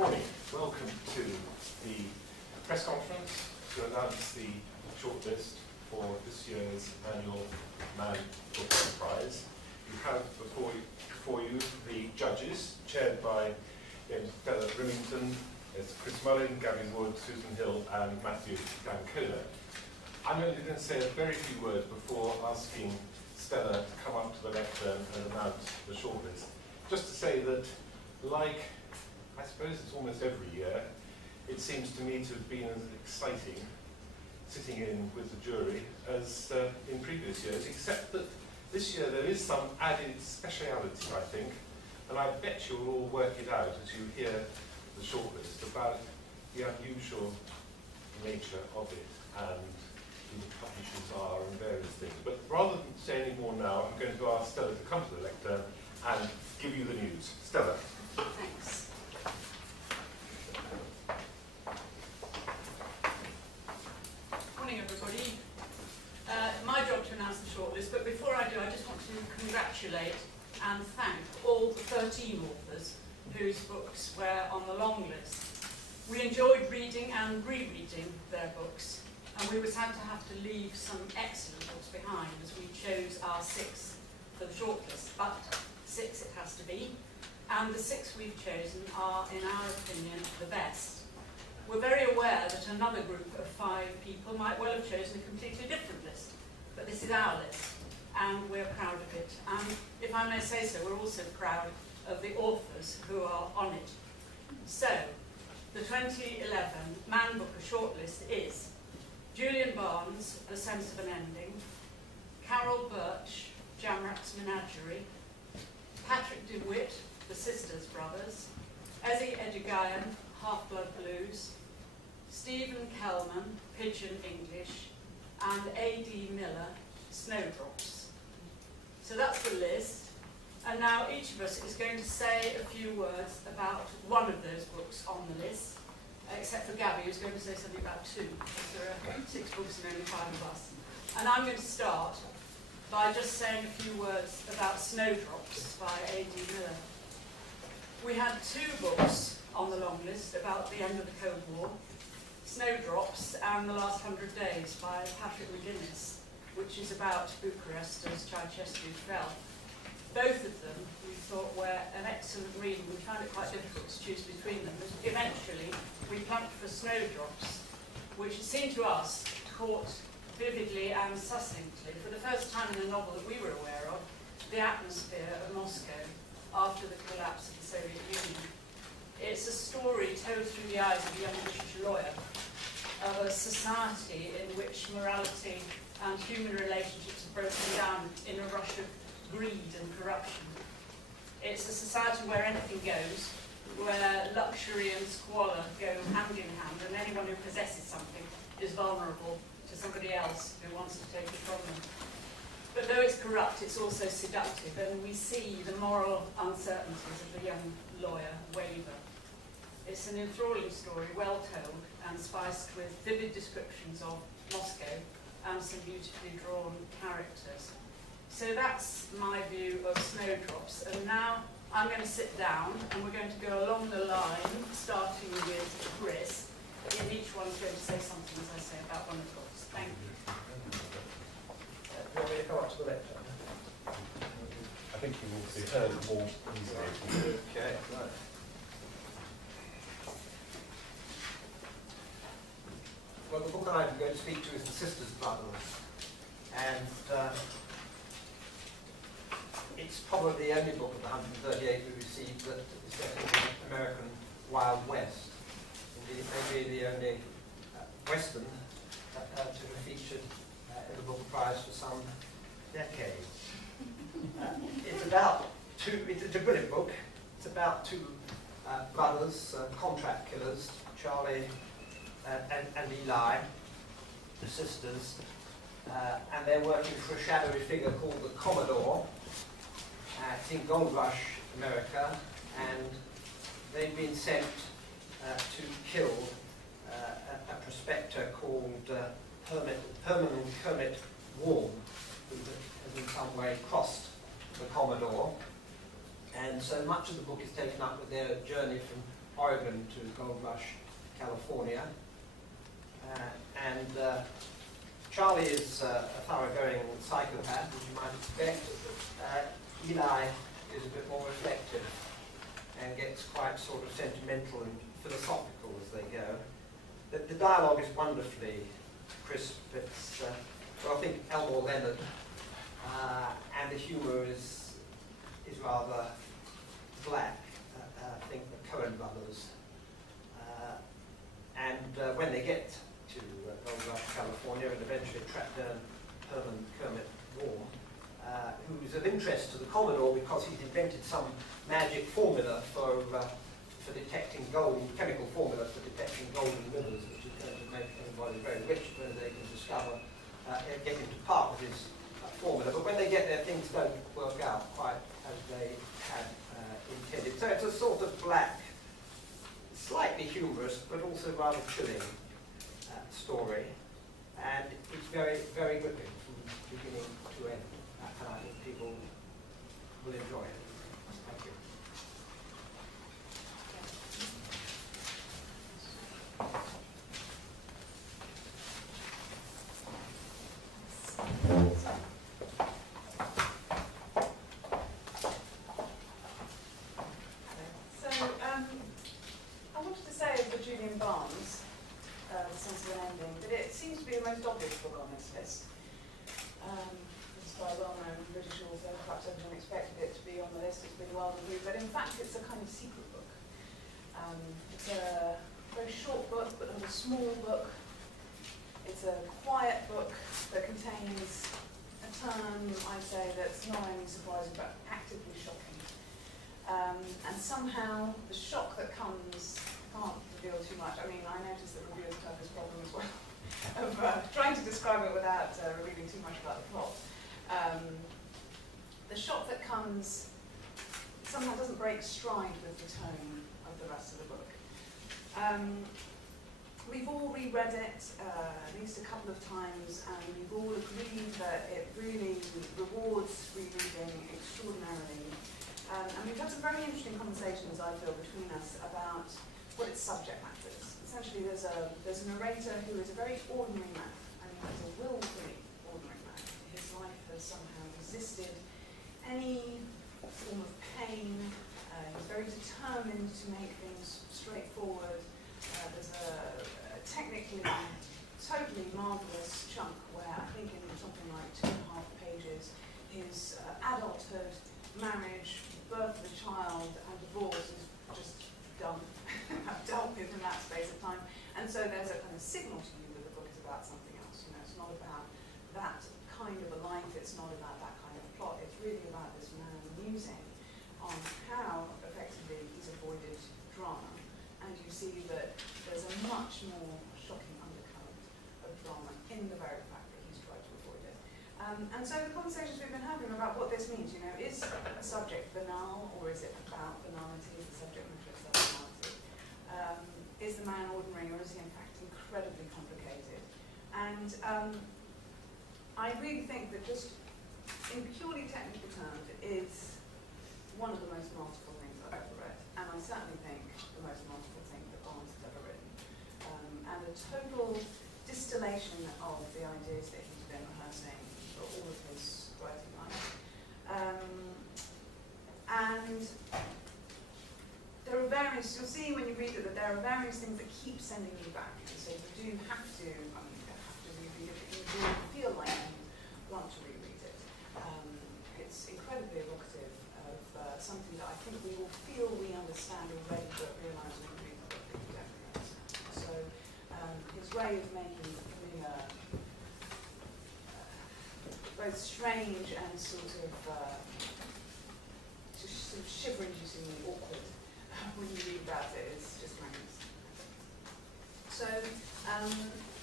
morning. Welcome to the press conference to announce the shortlist for this year's annual Man Book Prize. You have before you the judges, chaired by Stella Rimington, Chris Mullin, Gabby Wood, Susan Hill and Matthew Dancona. I'm only going to say a very few words before asking Stella to come up to the lectern and announce the shortlist. Just to say that, like, I suppose it's almost every year, it seems to me to have been as exciting sitting in with the jury as in previous years, except that this year there is some added speciality, I think, and I bet you'll all work it out as you hear the shortlist about the unusual nature of it and who the publishers are and various things. But rather than say any more now, I'm going to ask Stella to come to the lectern and give you the news. Stella. Thanks. Morning, everybody. My job to announce the shortlist, but before I do, I just want to congratulate and thank all the 13 authors whose books were on the long list. We enjoyed reading and rereading their books, and we were sad to have to leave some excellent books behind as we chose our 6 for the shortlist, but 6 it has to be, and the 6 we've chosen are, in our opinion, the best. We're very aware that another group of 5 people might well have chosen a completely different list, but this is our list, and we're proud of it. And if I may say so, we're also proud of the authors who are on it. So, the 2011 Man Booker shortlist is Julian Barnes, A Sense of an Ending, Carol Birch, Jamrat's Menagerie, Patrick DeWitt, The Sisters Brothers, Ezi Ejigayan, Half-Blood Blues, Stephen Kellman, Pigeon English, and A.D. Miller, Snowdrops. So that's the list. And now each of us is going to say a few words about one of those books on the list, except for Gabby, who's going to say something about 2, because there are 6 books and only 5 of us. And I'm going to start by just saying a few words about Snowdrops by A.D. Miller. We had 2 books on the long list about the end of the Cold War, Snowdrops and The Last 100 Days by Patrick McGuinness, which is about Bucharest as Ceausescu fell. Both of them we thought were an excellent read. We found it quite difficult to choose between them. But eventually we plumped for Snowdrops, which it seemed to us caught vividly and succinctly, for the first time in a novel that we were aware of, the atmosphere of Moscow after the collapse of the Soviet Union. It's a story told through the eyes of a young British lawyer of a society in which morality and human relationships are broken down in a rush of greed and corruption. It's a society where anything goes, where luxury and squalor go hand in hand, and anyone who possesses something is vulnerable to somebody else who wants to take it from them. But though it's corrupt, it's also seductive, and we see the moral uncertainties of the young lawyer waver. It's an enthralling story, well told, and spiced with vivid descriptions of Moscow and some beautifully drawn characters. So that's my view of Snowdrops, and now I'm going to sit down and we're going to go along the line, starting with Chris, and each one's going to say something, as I say, about one of the books. Thank you. Do you want me to come up to the lectern? I think you will be heard more easily. Okay, right. Well, the book I'm going to speak to is The Sisters Brothers, and it's probably the only book of the 138 we received that is set in the American Wild West. Indeed, it may be the only Western to have featured in the Booker Prize for some decades. It's a brilliant book. It's about 2 brothers, contract killers, Charlie and Eli, the sisters, and they're working for a shadowy figure called the Commodore. It's in Gold Rush, America, and they've been sent to kill a prospector called Herman Kermit Warm, who has in some way crossed the Commodore. And so much of the book is taken up with their journey from Oregon to Gold Rush, California. Charlie is a thoroughgoing psychopath, as you might expect. Eli is a bit more reflective and gets quite sort of sentimental and philosophical as they go. The dialogue is wonderfully crisp. It's, well, I think Elmore Leonard, and the humour is rather black. I think the Coen brothers. When they get to Gold Rush, California, and eventually track down Herman Kermit Warm, who's of interest to the Commodore because he's invented some magic formula for detecting gold, chemical formula for detecting golden rivers, which is going to make everybody very rich when they can discover, get him to part with his formula. But when they get there, things don't work out quite as they had intended. So it's a sort of black, slightly humorous, but also rather chilling story. And it's very, very gripping from beginning to end. And I think people will enjoy it. Thank you. I wanted to say for Julian Barnes, The Sense of an Ending, that it seems to be the most obvious book on this list. It's by a well-known British author, perhaps everyone expected it to be on the list, it's been well reviewed, but in fact it's a kind of secret book. It's a very short book, but not a small book. It's a quiet book that contains a term, I'd say, that's not only surprising, but actively shocking. And somehow the shock that comes, can't reveal too much. I mean, I noticed that reviewers have this problem as well, of trying to describe it without revealing too much about the plot. The shock that comes somehow doesn't break stride with the tone of the rest of the book. We've all reread it at least a couple of times, and we've all agreed that it really rewards rereading extraordinarily. And we've had some very interesting conversations, I feel, between us about what its subject matter is. Essentially, there's a narrator who is a very ordinary man. I mean, he's a willfully ordinary man. His life has somehow resisted any form of pain. He's very determined to make things straightforward. There's a technically totally marvellous chunk where I think in something like 2.5 pages, his adulthood, marriage, birth of a child, and divorce is just done. I've dealt with in that space of time. And so there's a kind of signal to you that the book is about something else. You know, it's not about that kind of a life, it's not about that kind of plot. It's really about this man musing on how effectively he's avoided drama. And you see that there's a much more shocking undercurrent of drama in the very fact that he's tried to avoid it. And so the conversations we've been having about what this means, you know, is a subject banal, or is it about banality? Is the subject matter itself banality? Is the man ordinary, or is he in fact incredibly complicated? And I really think that just in purely technical terms, it is one of the most masterful things I've ever read. And I certainly think the most masterful thing that Barnes has ever written. And a total distillation of the ideas that he's been rehearsing for all of his writing life. And there are various, you'll see when you read it that there are various things that keep sending you back. So you do have to, I mean, you don't have to reread it, but you do feel like you want to reread it. It's incredibly evocative of something that I think we all feel we understand already, but realise when we read the book that we don't really understand. So his way of making the familiar both strange and sort of shiver-inducingly awkward when you read about it is just magnificent. So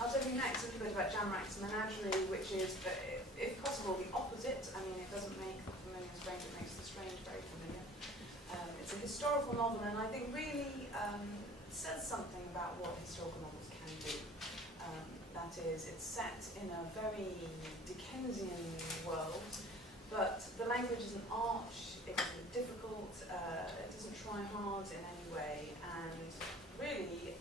I'll tell you next a little bit about Jamrach's Menagerie, which is, if possible, the opposite. I mean, it doesn't make the familiar strange, it makes the strange very familiar. It's a historical novel, and I think really says something about what historical novels can do. That is, it's set in a very Dickensian world, but the language isn't arch, it's difficult, it doesn't try hard in any way, and really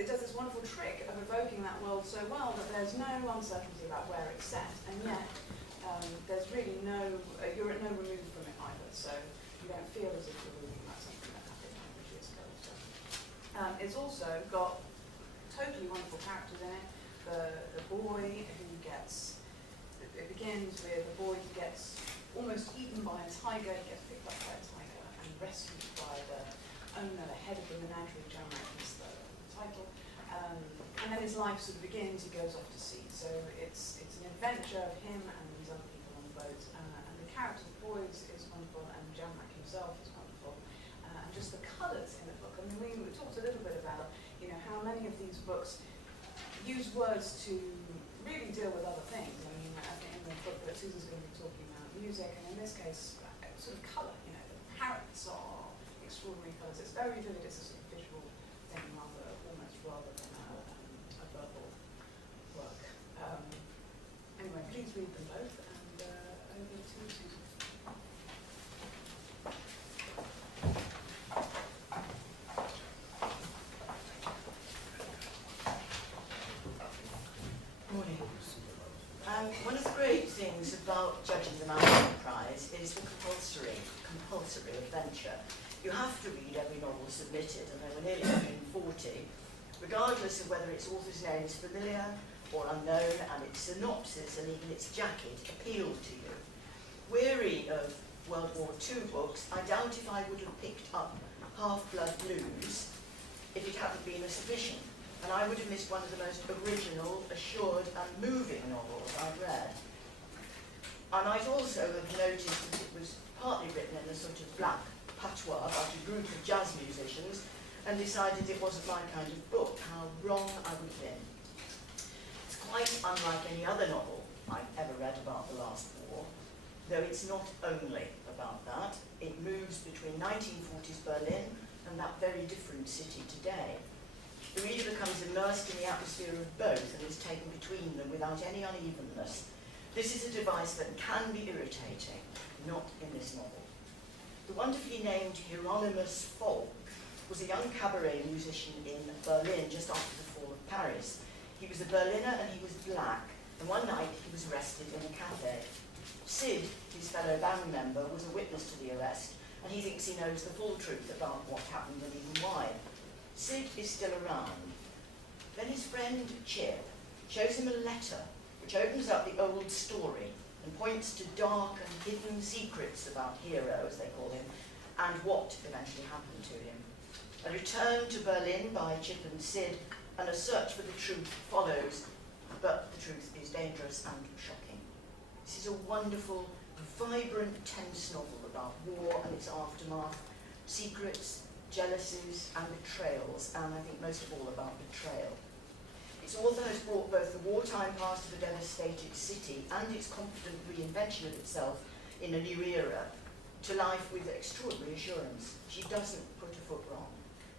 it does this wonderful trick of evoking that world so well that there's no uncertainty about where it's set, and yet there's really you're at no remove from it either, so you don't feel as if you're reading about something that happened 100 years ago. So. It's also got totally wonderful characters in it. The boy who gets, it begins with a boy who gets almost eaten by a tiger, he gets picked up by a tiger and rescued by the owner, the head of the menagerie, Jamak is the title. And then his life sort of begins, he goes off to sea. So it's an adventure of him and these other people on the boat. And the character of the boy is wonderful, and Jamak himself is wonderful. And just the colours in the book. I mean, we talked a little bit about, how many of these books use words to really deal with other things. I mean, I think in the book that Susan's going to be talking about music, and in this case, sort of colour. The parrots are extraordinary colours. It's very vivid. It's a sort of visual thing, almost rather than a verbal work. Anyway, please read them both, and over to Susan. One of the great things about judging the Manuscript Prize is the compulsory adventure. You have to read every novel submitted, and there were nearly 140, regardless of whether its author's name is familiar or unknown, and its synopsis and even its jacket appeal to you. Weary of World War II books, I doubt if I would have picked up Half-Blood Blues if it hadn't been a submission. And I would have missed one of the most original, assured and moving novels I've read. I might also have noticed that it was partly written in a sort of black patois about a group of jazz musicians, and decided it wasn't my kind of book. How wrong I would have been. It's quite unlike any other novel I've ever read about the last war, though it's not only about that. It moves between 1940s Berlin and that very different city today. The reader becomes immersed in the atmosphere of both and is taken between them without any unevenness. This is a device that can be irritating, not in this novel. The wonderfully named Hieronymus Falk was a young cabaret musician in Berlin just after the fall of Paris. He was a Berliner and he was black, and one night he was arrested in a cafe. Sid, his fellow band member, was a witness to the arrest, and he thinks he knows the full truth about what happened and even why. Sid is still around. Then his friend Chip shows him a letter which opens up the old story and points to dark and hidden secrets about Hero, as they call him, and what eventually happened to him. A return to Berlin by Chip and Sid, and a search for the truth follows, but the truth is dangerous and shocking. This is a wonderful, vibrant, tense novel about war and its aftermath, secrets, jealousies and betrayals, and I think most of all about betrayal. Its author has brought both the wartime past of a devastated city and its confident reinvention of itself in a new era to life with extraordinary assurance. She doesn't put a foot wrong.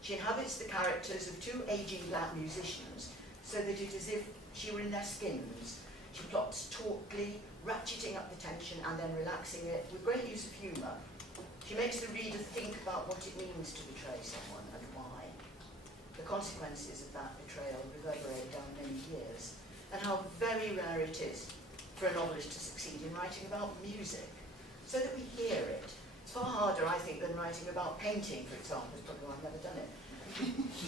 She inhabits the characters of two aging black musicians so that it is as if she were in their skins. She plots tautly, ratcheting up the tension and then relaxing it with great use of humour. She makes the reader think about what it means to betray someone and why. The consequences of that betrayal reverberate down many years, and how very rare it is for a novelist to succeed in writing about music, so that we hear it. It's far harder, I think, than writing about painting, for example. It's probably why I've never done it.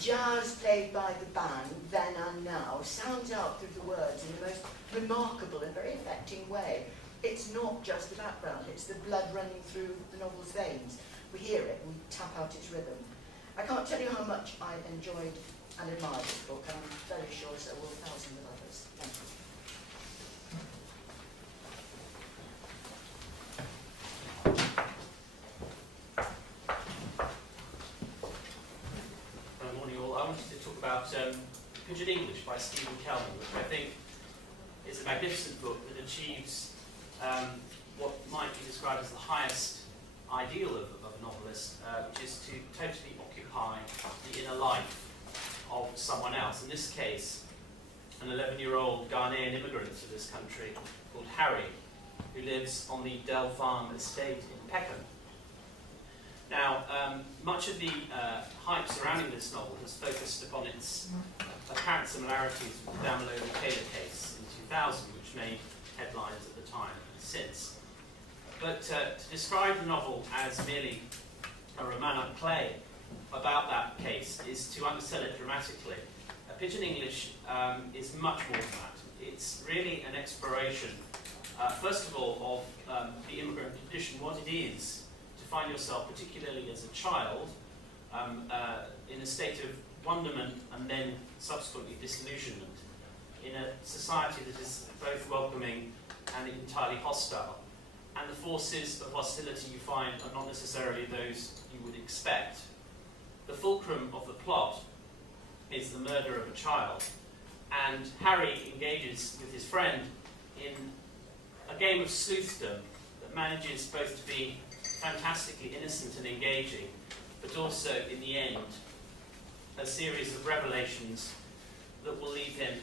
Jazz played by the band, then and now, sounds out through the words in the most remarkable and very affecting way. It's not just the background, it's the blood running through the novel's veins. We hear it and we tap out its rhythm. I can't tell you how much I enjoyed and admired this book, and I'm very sure so will thousands of others. Thank you. Morning all. I wanted to talk about Pigeon English by Stephen Kelman, which I think is a magnificent book that achieves what might be described as the highest ideal of a novelist, which is to totally occupy the inner life of someone else. In this case, an 11-year-old Ghanaian immigrant to this country called Harvey, who lives on the Dell Farm estate in Peckham. Now, much of the hype surrounding this novel has focused upon its apparent similarities with the Travelogue case in 2000, which made headlines at the time and since. But to describe the novel as merely a roman à play about that case is to undersell it dramatically. Pidgin English is much more than that. It's really an exploration, first of all, of the immigrant condition, what it is to find yourself, particularly as a child, in a state of wonderment and then subsequently disillusionment in a society that is both welcoming and entirely hostile. And the forces of hostility you find are not necessarily those you would expect. The fulcrum of the plot is the murder of a child, and Harry engages with his friend in a game of sleuthdom that manages both to be fantastically innocent and engaging, but also, in the end, a series of revelations that will leave him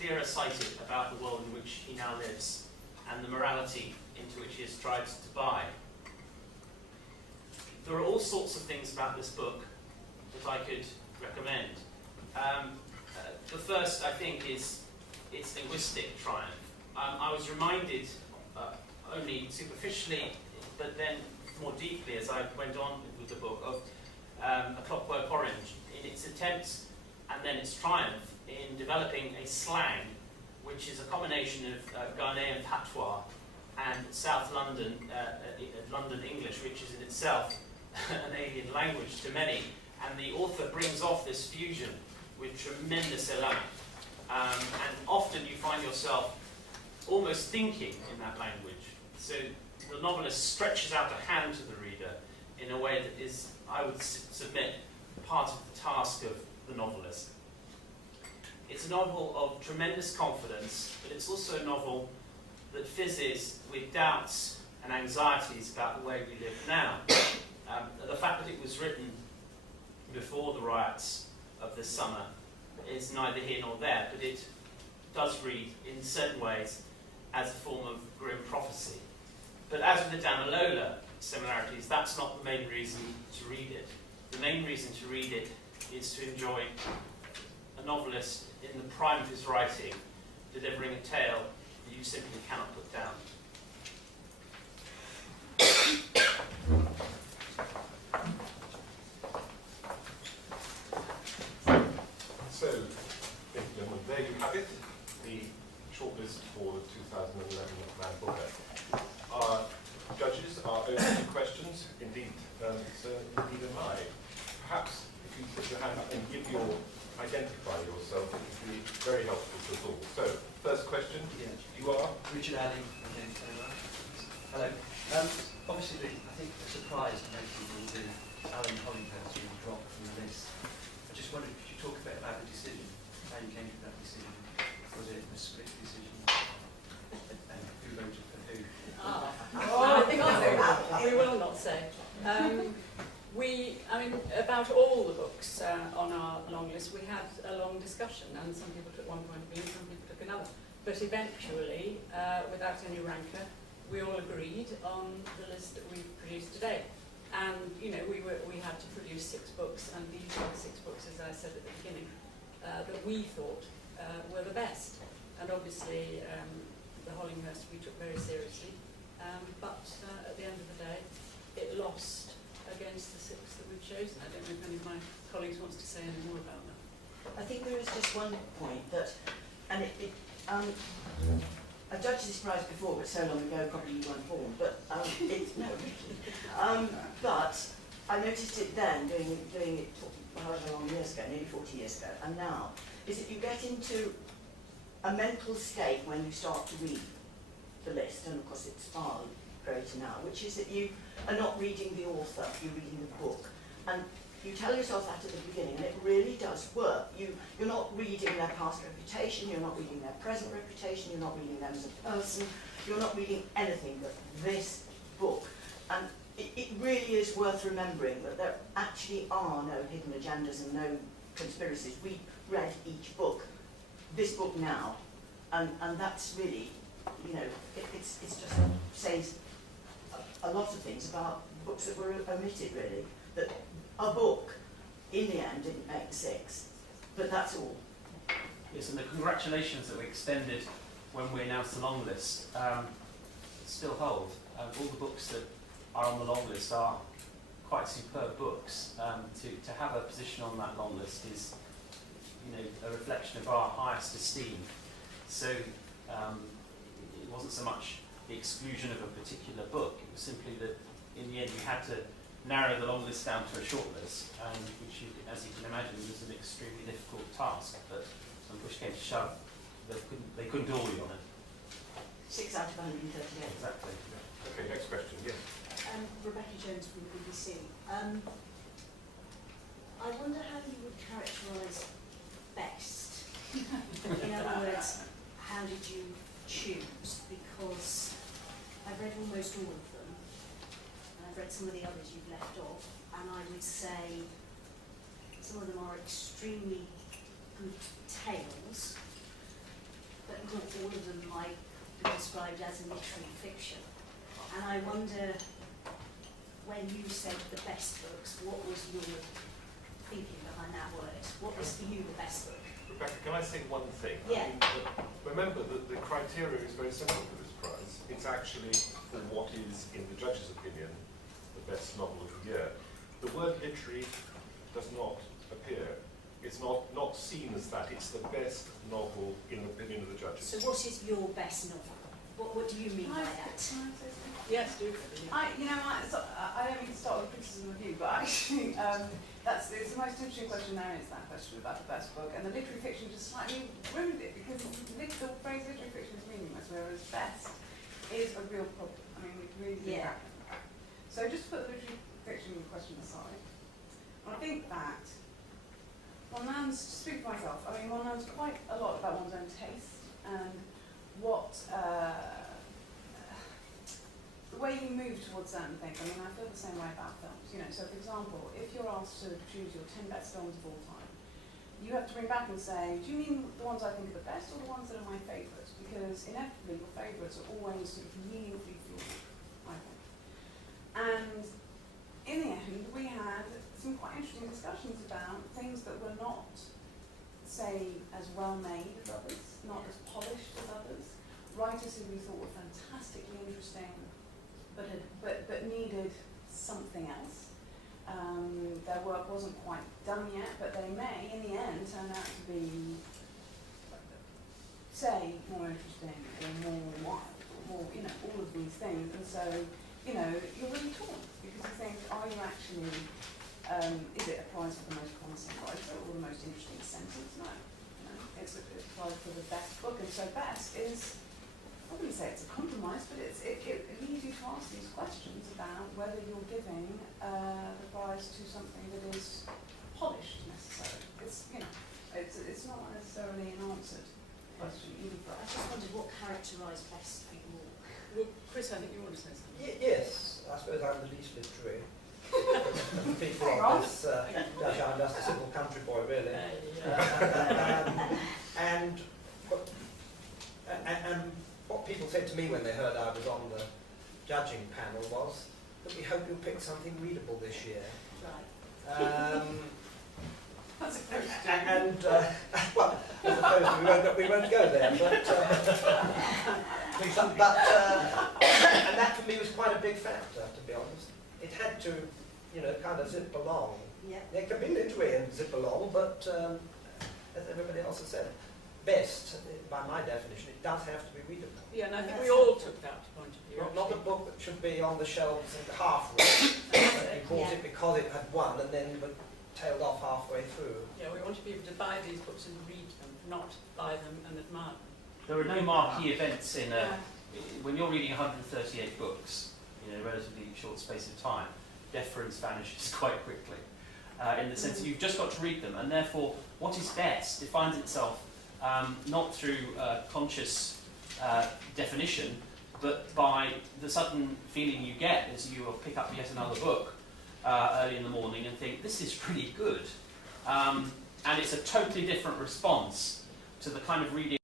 clearer sighted about the world in which he now lives and the morality into which he has tried to buy. There are all sorts of things about this book that I could recommend. The first, I think, is its linguistic triumph. I was reminded, only superficially, but then more deeply as I went on with the book, of A Clockwork Orange in its attempts and then its triumph in developing a slang which is a combination of Ghanaian patois and South London, London English, which is in itself an alien language to many. And the author brings off this fusion with tremendous elan. And often you find yourself almost thinking in that language. So the novelist stretches out a hand to the reader in a way that is, I would submit, part of the task of the novelist. It's a novel of tremendous confidence, but it's also a novel that fizzes with doubts and anxieties about the way we live now. The fact that it was written before the riots of this summer is neither here nor there, but it does read in certain ways as a form of grim prophecy. But as with the Travelogue similarities, that's not the main reason to read it. The main reason to read it is to enjoy a novelist in the prime of his writing, delivering a tale that you simply cannot put down. So, ladies and gentlemen, there you have it, the shortlist for the 2011 Man Booker. Our judges are open to questions. Indeed, indeed am I. Perhaps if you put your hand up and identify yourself, it would be very helpful to us all. So, first question, you are? Richard Allen from the Taiwan. Hello. Obviously, I think a surprise to most people will be Alan Hollinghouse being dropped from the list. I just wondered, could you talk a bit about the decision, how you came to that decision? Was it a split decision? And who voted for who? Well, I think we will not say. About all the books on our long list, we had a long discussion, and some people took one point of view, some people took another. But eventually, without any rancour, we all agreed on the list that we've produced today. And, we had to produce 6 books, and these are the 6 books, as I said at the beginning, that we thought were the best. And obviously, the Hollinghouse we took very seriously. But at the end of the day, it lost against the 6 that we've chosen. I don't know if any of my colleagues wants to say any more about that. I think there is just one point that, and I've judged this prize before, but so long ago probably you weren't born. But but I noticed it then, doing it however long years ago, nearly 40 years ago, and now, is that you get into a mental state when you start to read the list, and of course it's far greater now, which is that you are not reading the author, you're reading the book. And you tell yourself that at the beginning, and it really does work. You're not reading their past reputation, you're not reading their present reputation, you're not reading them as a person, you're not reading anything but this book. And it really is worth remembering that there actually are no hidden agendas and no conspiracies. We read each book, this book now, and that's really you know, it's just says a lot of things about books that were omitted, really. That a book, in the end, didn't make the 6, but that's all. Yes, and the congratulations that we extended when we announced the long list still hold. All the books that are on the long list are quite superb books. To have a position on that long list is, you know, a reflection of our highest esteem. So it wasn't so much the exclusion of a particular book, it was simply that in the end we had to narrow the long list down to a short list, which, as you can imagine, was an extremely difficult task, but when push came to shove, they couldn't all be on it. 6 out of 138. Exactly. Okay, next question, yes. Rebecca Jones from the BBC. I wonder how you would characterise best. In other words, how did you choose? Because I've read almost all of them, and I've read some of the others you've left off, and I would say some of them are extremely good tales, but not all of them might be described as literary fiction. And I wonder, when you said the best books, what was your thinking behind that word? What was for you the best book? Rebecca, can I say one thing? Yeah. Remember that the criteria is very simple for this prize. It's actually for what is, in the judge's opinion, the best novel of the year. The word literary does not appear. It's not seen as that. It's the best novel in the opinion of the judges. So what is your best novel? What do you mean by that? Yes, do. I don't mean to start with criticism of you, but actually, it's the most interesting question there is, that question about the best book. And the literary fiction just slightly ruined it, because the phrase literary fiction is meaningless, whereas best is a real problem. I mean, we really do that. So just to put the literary fiction question aside, I think that one learns, to speak for myself, I mean, one learns quite a lot about one's own taste and what the way you move towards certain things. I mean, I feel the same way about films. You know, so for example, if you're asked to choose your 10 best films of all time, you have to bring back and say, do you mean the ones I think are the best or the ones that are my favourites? Because inevitably your favourites are always sort of meaningfully flawed, I think. And in the end, we had some quite interesting discussions about things that were not, say, as well made as others, not as polished as others, writers who we thought were fantastically interesting, but needed something else. Their work wasn't quite done yet, but they may, in the end, turn out to be, say, more interesting or more wild, or more, you know, all of these things. And so, you know, you're really torn, because you think, are you actually, is it a prize for the most promising writer or the most interesting sentence? No. It's a prize for the best book, and so best is, I wouldn't say it's a compromise, but it leads you to ask these questions about whether you're giving the prize to something that is polished necessarily. It's, you know, it's not necessarily an answered question either for I us. just wondered what characterised best for you all. Well, Chris, I think you want to say something. Yes, I suppose I'm the least literary. People on this I'm just a simple country boy, really. And what people said to me when they heard I was on the judging panel was that we hope you'll pick something readable this year. Right. That's a question. Well, I suppose we won't go there, but and that for me was quite a big factor, to be honest. It had to, you know, kind of zip along. Yeah. It can be literary and zip along, but as everybody else has said, best, by my definition, it does have to be readable. Yeah, and I think we all took that point of view. Not a book that should be on the shelves and half read. You bought it because it had won and then were tailed off halfway through. Yeah, we want to be able to buy these books and read them, not buy them and admire them. There are no marquee events in when you're reading 138 books in a relatively short space of time. Deference vanishes quite quickly, in the sense that you've just got to read them, and therefore what is best defines itself not through conscious definition, but by the sudden feeling you get as you pick up yet another book early in the morning and think, this is pretty good. And it's a totally different response to the kind of reading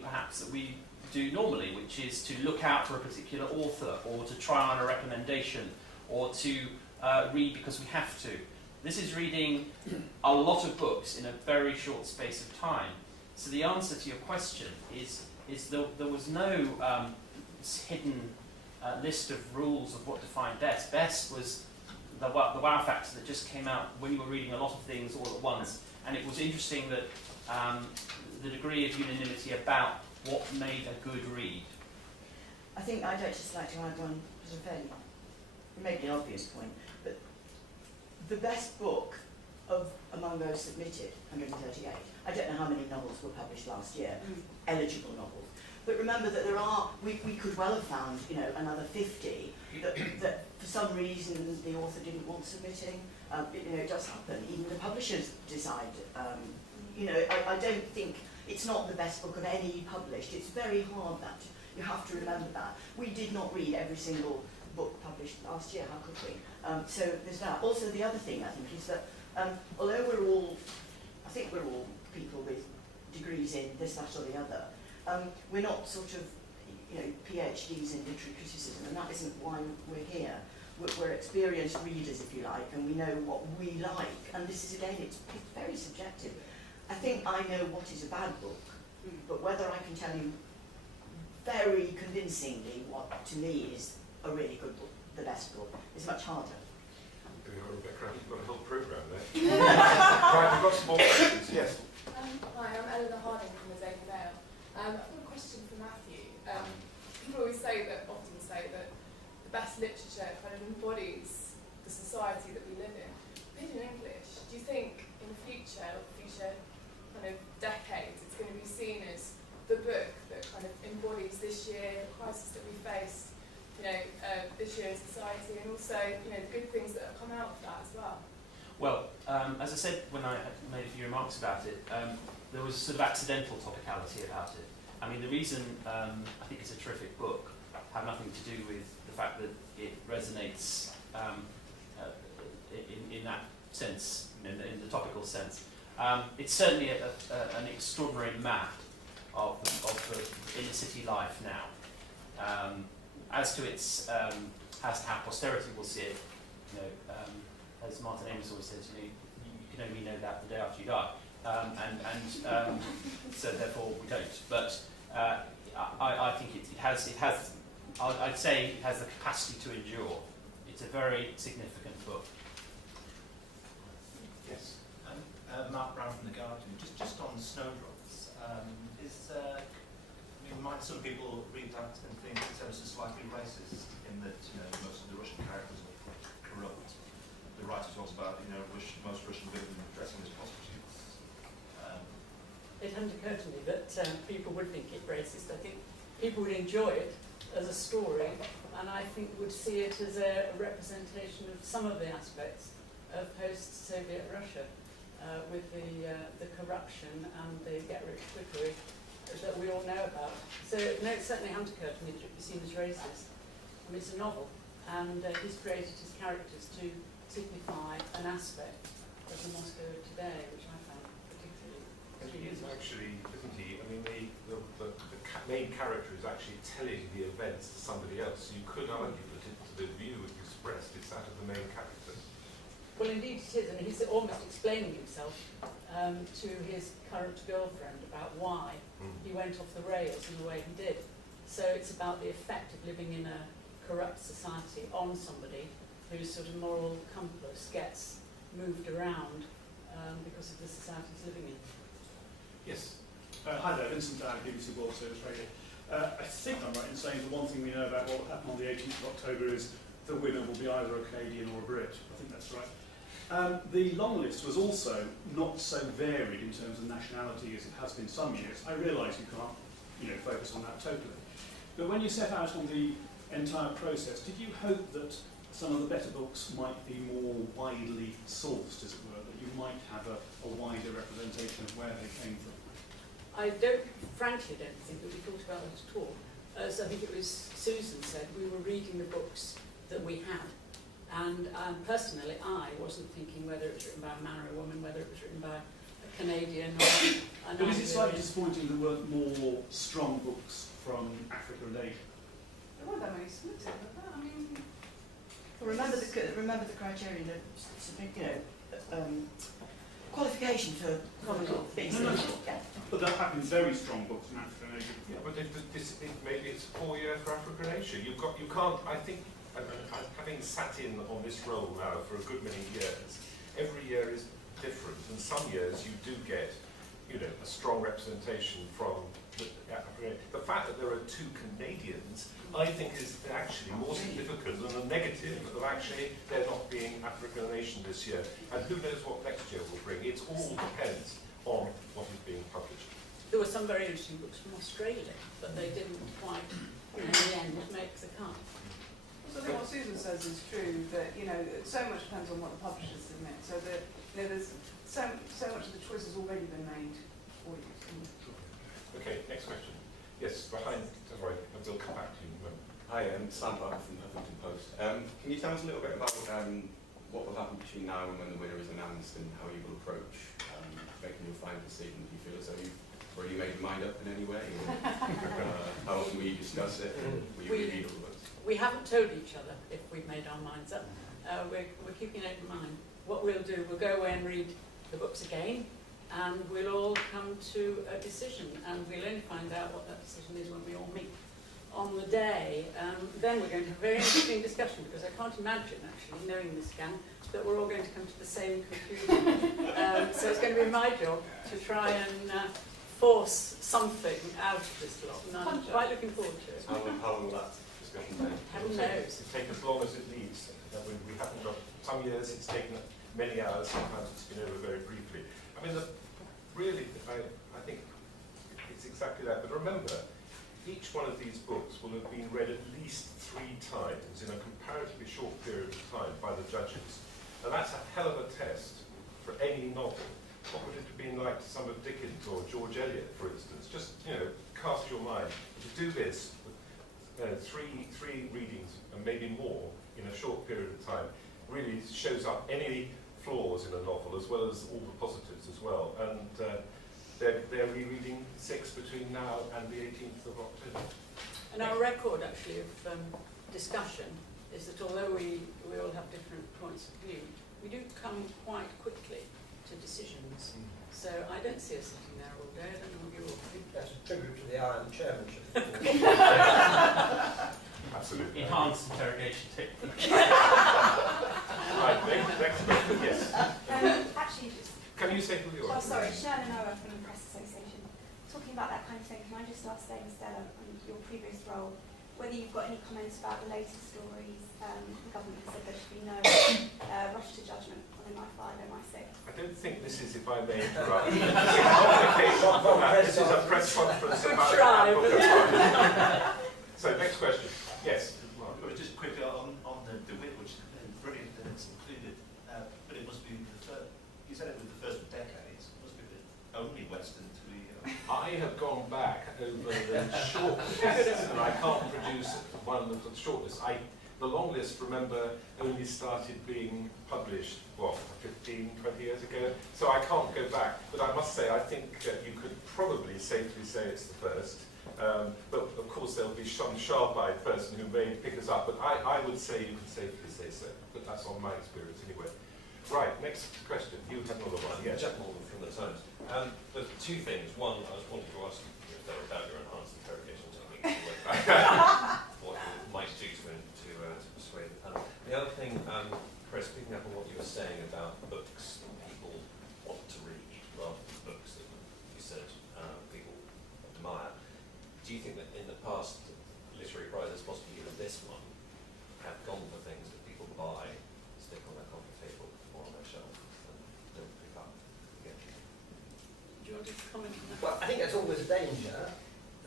perhaps that we do normally, which is to look out for a particular author, or to try on a recommendation, or to read because we have to. This is reading a lot of books in a very short space of time. So the answer to your question is there was no hidden list of rules of what defined best. Best was the wow factor that just came out when you were reading a lot of things all at once. And it was interesting that the degree of unanimity about what made a good read. I think I'd just like to add one sort of fairly, maybe an obvious point, but the best book among those submitted, 138, I don't know how many novels were published last year, eligible novels. But remember that we could well have found, another 50 that for some reason the author didn't want submitting. It does happen. Even the publishers decide. I don't think it's not the best book of any published. It's very hard that you have to remember that. We did not read every single book published last year. How could we? So there's that. Also, the other thing I think is that although I think we're all people with degrees in this, that, or the other. We're not sort of, PhDs in literary criticism, and that isn't why we're here. We're experienced readers, if you like, and we know what we like. And this is, again, it's very subjective. I think I know what is a bad book, but whether I can tell you very convincingly what, to me, is a really good book, the best book, is much harder. Rebecca, you've got a whole programme there. Right, we've got some more questions. Yes. Hi, I'm Eleanor Harding from the Daily Mail. I've got a question for Matthew. People often say that the best literature kind of embodies the society that we live in. But in English, do you think in the future kind of decades, it's going to be seen as the book that kind of embodies this year, the crisis that we face, this year in society, and also, the good things that have come out of that as well? Well, as I said when I had made a few remarks about it, there was a sort of accidental topicality about it. I mean, the reason I think it's a terrific book have nothing to do with the fact that it resonates in that sense, in the topical sense. It's certainly an extraordinary map of the inner city life now. As to its, as to how posterity will see it, as Martin Amis always says, you can only know that the day after you die. So therefore we don't. But I think I'd say it has the capacity to endure. It's a very significant book. Yes. Mark Brown from The Guardian. Just on Snowdrops, might some people read that and think it's ever so slightly racist in that most of the Russian characters are corrupt? The writer talks about most Russian women dressing as prostitutes. It hadn't occurred to me that people would think it racist. I think people would enjoy it as a story, and I think would see it as a representation of some of the aspects of post-Soviet Russia, with the corruption and the get-rich-quick that we all know about. So no, it certainly hadn't occurred to me that it would be seen as racist. I mean, it's a novel, and he's created his characters to signify an aspect of the Moscow of today, which I found particularly. And he is actually, isn't he? I mean, the main character is actually telling the events to somebody else. So you could argue that the view expressed is that of the main character. Well, indeed it is, and he's almost explaining himself to his current girlfriend about why he went off the rails in the way he did. So it's about the effect of living in a corrupt society on somebody whose sort of moral compass gets moved around because of the society he's living in. Yes. Hi there, Vincent Dowd, BBC World Service Radio. I think I'm right in saying the one thing we know about what will happen on the 18th of October is the winner will be either a Canadian or a Brit. I think that's right. The long list was also not so varied in terms of nationality as it has been some years. I realise you can't, focus on that totally. But when you set out on the entire process, did you hope that some of the better books might be more widely sourced, as it were, that you might have a wider representation of where they came from? I frankly don't think that we thought about that at all. As I think it was Susan said, we were reading the books that we had. And personally, I wasn't thinking whether it was written by a man or a woman, whether it was written by a Canadian or an But is it slightly Irish. disappointing there weren't more strong books from Africa and Asia? There weren't that many submitted, were there? I mean, Well, remember the criterion that qualification for being No, no. submitted. Yeah. But there have been very strong books in Africa and Asia. Yeah, but maybe it's a poor year for Africa and Asia. You can't. I think, having sat in on this role now for a good many years, every year is different, and some years you do get, a strong representation from Africa. The fact that there are 2 Canadians, I think, is actually more significant than a negative of actually there not being African and Asian this year. And who knows what next year will bring? It all depends on what is being published. There were some very interesting books from Australia, but they didn't quite, in the end, make the cut. so I think what Susan says is true, that, so much depends on what the publishers submit. So that, there's so much of the choice has already been made for you. Okay, next question. Yes, behind, sorry, we'll come back to you in a moment. Hi, I'm Samantha from Huffington Post. Can you tell us a little bit about what will happen between now and when the winner is announced, and how you will approach making your final decision? Do you feel as though you've already made your mind up in any way? Or, how often will you discuss it? Will you read all the books? We haven't told each other if we've made our minds up. We're keeping an open mind. What we'll do, we'll go away and read the books again, and we'll all come to a decision, and we'll only find out what that decision is when we all meet on the day. Then we're going to have a very interesting discussion, because I can't imagine, actually, knowing this gang, that we're all going to come to the same conclusion. So it's going to be my job to try and force something out of this lot, and I'm quite looking forward to it. How long will that discussion take? Heaven knows. It takes as long as it needs. We haven't got, some years it's taken many hours, sometimes it's been over very briefly. I mean, really, I think it's exactly that. But remember, each one of these books will have been read at least 3 times in a comparatively short period of time by the judges. And that's a hell of a test for any novel. What would it have been like to some of Dickens or George Eliot, for instance? Just, cast your mind. To do this with three readings and maybe more in a short period of time really shows up any flaws in a novel, as well as all the positives as well. And they're rereading 6 between now and the 18th of October. And our record, actually, of discussion is that although we all have different points of view, we do come quite quickly to decisions. So I don't see us sitting there all day. I don't know what you all think. That's a tribute to the Iron Chairmanship. Absolutely. Enhanced interrogation technique. Right, next question, yes. Actually, just... Can you say who you are? Oh, sorry, Shirley Noah from the Press Association. Talking about that kind of thing, can I just ask Dave and Stella, on your previous role, whether you've got any comments about the latest stories? The government has said there should be no rush to judgment on MI5, MI6. I don't think this is, if I may interrupt, this is a press conference about try, the book of Banu. So, next question. Yes. Mark. Just quickly on the wit, which is brilliant that it's included, but it must be the first, you said it was the first of decades, it must be the only Western to be... I have gone back over the shortlist, and I can't produce one of the shortlist. The long list, remember, only started being published, 15, 20 years ago? So I can't go back. But I must say, I think you could probably safely say it's the first. But of course, there'll be some sharp-eyed person who may pick us up. But I would say you can safely say so. But that's on my experience anyway. Right, next question. You had another one. Yes. Jeff Morgan from the Times. There's 2 things. One, I was wanting to ask you if there were about your enhanced interrogation technique. What you might do to persuade the panel. The other thing, Chris, picking up on what you were saying about books that people want to read rather than books that you said people admire. Do you think that in the past literary prizes, possibly even this one, have gone for things that people buy, stick on their coffee table or on their shelf, and don't pick up again? Do you want to comment on that? Well, I think that's always a danger.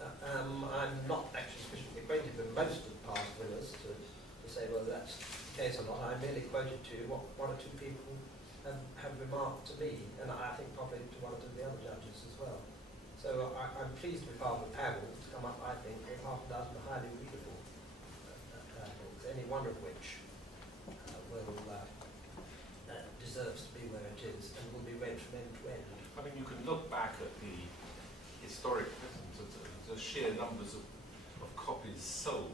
I'm not actually sufficiently acquainted with most of the past winners to say whether that's the case or not. I merely quoted to what 1 or 2 people have remarked to me, and I think probably to 1 or 2 of the other judges as well. So I'm pleased to be part of a panel to come up, I think, with half a dozen highly readable books, any one of which will deserves to be where it is and will be read from end to end. I mean, you can look back at the historic patterns of the sheer numbers of copies sold,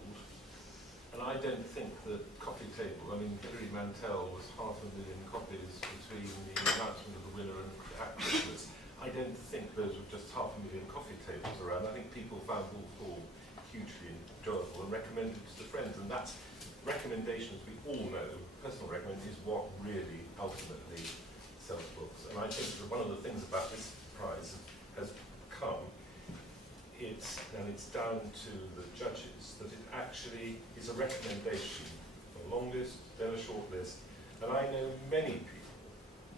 and I don't think that coffee table, I mean, Hilary Mantel was 500,000 copies between the announcement of the winner and at Christmas. I don't think those were just 500,000 coffee tables around. I think people found Wolf Hall hugely enjoyable and recommended it to friends, and that's recommendations, we all know, personal recommendation is what really ultimately sells books. And I think that one of the things about this prize has come, it's down to the judges, that it actually is a recommendation, a long list, then a short list. And I know many people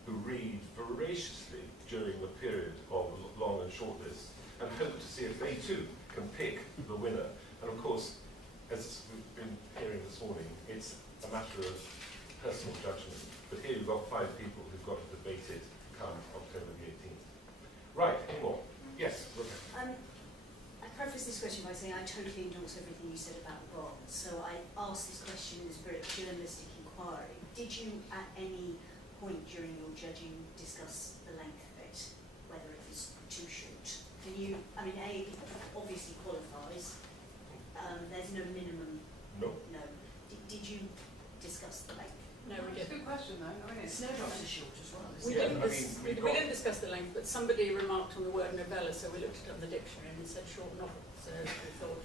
who read voraciously during the period of long and short lists and hope to see if they too can pick the winner. And of course, as we've been hearing this morning, it's a matter of personal judgment. But here you've got 5 people who've got to debate it come October the 18th. Right, any more? Yes, Rebecca. I preface this question by saying I totally endorse everything you said about the bronze. So I asked this question in a spirit of journalistic inquiry. Did you at any point during your judging discuss the length of it, whether it was too short? Can you, I mean, A, it obviously qualifies. There's no minimum. No. No. Did you discuss the length? No, we It's a didn't. good question though. I mean, it's Snowdrops are short as well, We, isn't it? didn't I dis- mean, we didn't discuss the length, but somebody remarked on the word novella, so we looked it up in the dictionary and it said short novel. So we thought,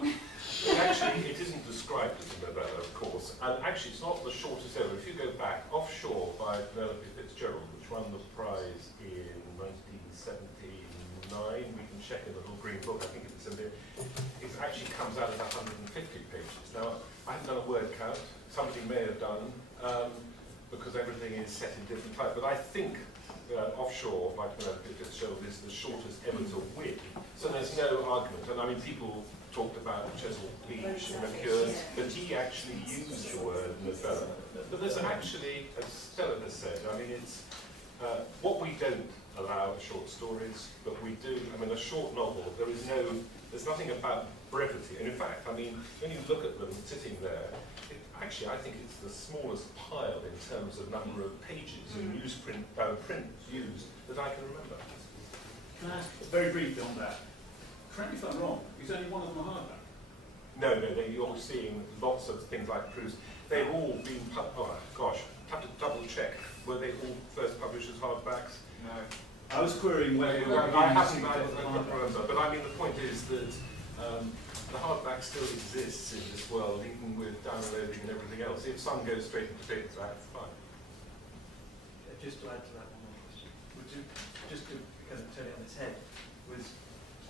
Well, actually, it isn't described as a novella, of course, and actually it's not the shortest ever. If you go back, Offshore by Penelope Fitzgerald, which won the prize in 1979, we can check in the little green book, I think it's in there, it actually comes out at 150 pages. Now, I haven't done a word count, somebody may have done, because everything is set in different type, but I think Offshore by Penelope Fitzgerald is the shortest ever to win, so there's no argument. And I mean, people talked about Chesil Beach and McCures, but he actually used the word novella. But there's actually, as Stella has said, I mean, it's what we don't allow are short stories, but we do. I mean, a short novel, there's nothing about brevity. And in fact, I mean, when you look at them sitting there, actually, I think it's the smallest pile in terms of number of pages and print used that I can remember. Can I ask very briefly on that? Correct me if I'm wrong, is only one of them a hardback? No, you're seeing lots of things like Proust. They've all been, have to double check. Were they all first published as hardbacks? No. I was querying whether we were I beginning to see haven't hardback. remember, but I mean the point is that the hardback still exists in this world, even with downloading and everything else. If some goes straight into paperback, fine. Just to add to that one more question, would you, just to kind of turn it on its head, was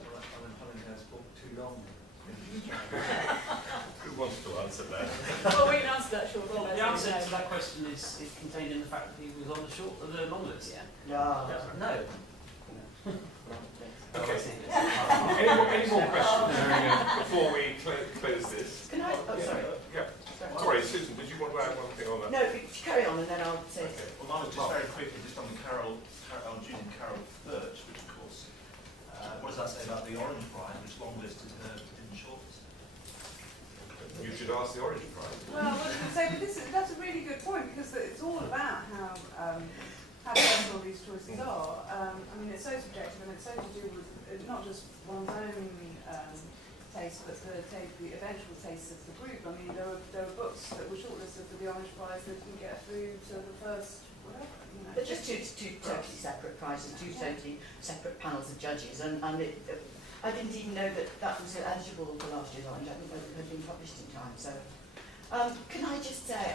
Alan Hollingham's book too long? Who wants to answer that? well, we can answer that shortly. Well, the as answer you know. to that question is contained in the fact that he was on the long list. Yeah. No. Okay. Any more questions before we close this? Can I? Oh, sorry. Yeah. Sorry, Susan, did you want to add one thing on that? No, if you carry on and then I'll say. Okay. Well, mine was just very quickly, just on June Carol Birch, which of course, what does that say about the Orange Prize, which longlisted her in the shortlist? You should ask the Orange Prize. Well, I was going to say, but that's a really good point because it's all about how personal these choices are. I mean, it's so subjective and it's so to do with not just one's own taste, but the eventual taste of the group. I mean, there were books that were shortlisted for the Orange Prize that didn't get through to the first whatever. You know. But just two totally separate prizes, two totally separate panels of judges, and I didn't even know that was eligible for last year's Orange. I didn't know it had been published in time. So, can I just say,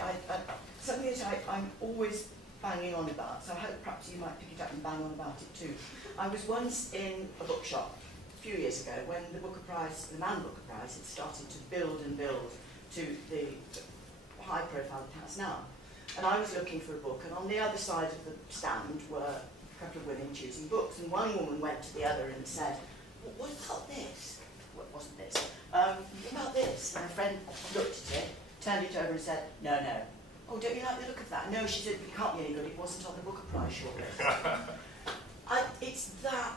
something that I'm always banging on about, so I hope perhaps you might pick it up and bang on about it too. I was once in a bookshop a few years ago when the Booker Prize, the Man Booker Prize, had started to build and build to the high profile it has now. And I was looking for a book, and on the other side of the stand were a couple of women choosing books, and one woman went to the other and said, what about this? Well, it wasn't this. What about this? And my friend looked at it, turned it over and said, no. Oh, don't you like the look of that? No, she said, it can't be any good, it wasn't on the Booker Prize shortlist. It's that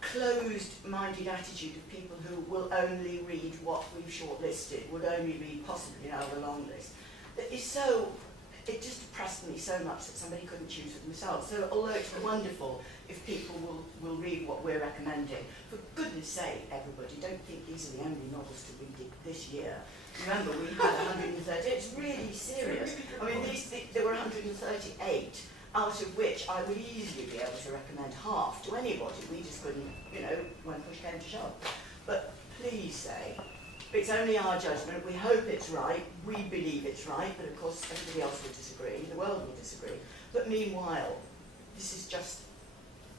closed-minded attitude of people who will only read what we've shortlisted, would only read possibly now the long list, that is so it just depressed me so much that somebody couldn't choose for themselves. So although it's wonderful if people will read what we're recommending, for goodness sake, everybody, don't think these are the only novels to read this year. Remember, we had 130, it's really serious. I mean, there were 138, out of which I would easily be able to recommend half to anybody. We just couldn't, you know, when push came to shove. But please say, it's only our judgment, we hope it's right, we believe it's right, but of course everybody else will disagree, the world will disagree. But meanwhile, this is just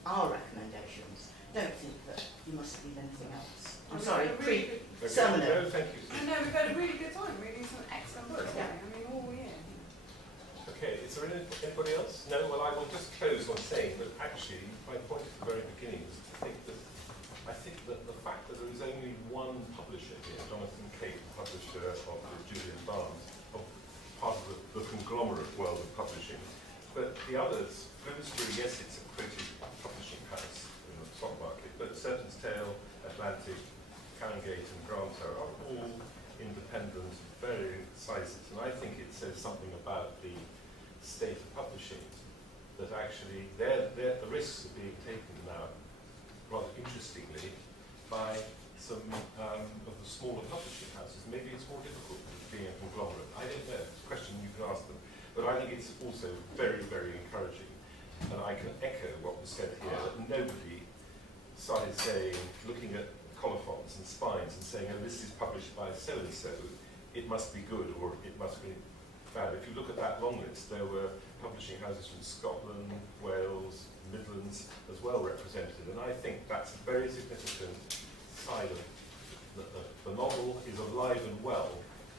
our recommendations. Don't think that you must read anything else. I'm sorry, pre-seminary. No, thank you. No, we've had a really good time reading some excellent books. Yeah. I mean, all year. Okay, is there anybody else? No, well, I will just close on saying that actually my point at the very beginning was to think that I think that the fact that there is only one publisher here, Jonathan Cape, publisher of the Julian Barnes, of part of the conglomerate world of publishing, but the others, Bloomsbury, yes, it's a quoted publishing house in the stock market, but Serpent's Tail, Atlantic, Canongate and Granto are all independent, varying sizes, and I think it says something about the state of publishing, that actually the risks are being taken now, rather interestingly, by some of the smaller publishing houses. Maybe it's more difficult being a conglomerate. I don't know. It's a question you can ask them. But I think it's also very, very encouraging. And I can echo what was said here, that nobody started saying, looking at colophons and spines and saying, oh, this is published by so-and-so, it must be good or it must be bad. If you look at that long list, there were publishing houses from Scotland, Wales, Midlands as well represented, and I think that's a very significant side of the novel is alive and well,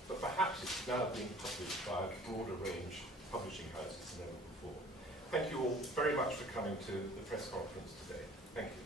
but perhaps it's now being published by a broader range of publishing houses than ever before. Thank you all very much for coming to the press conference today. Thank you.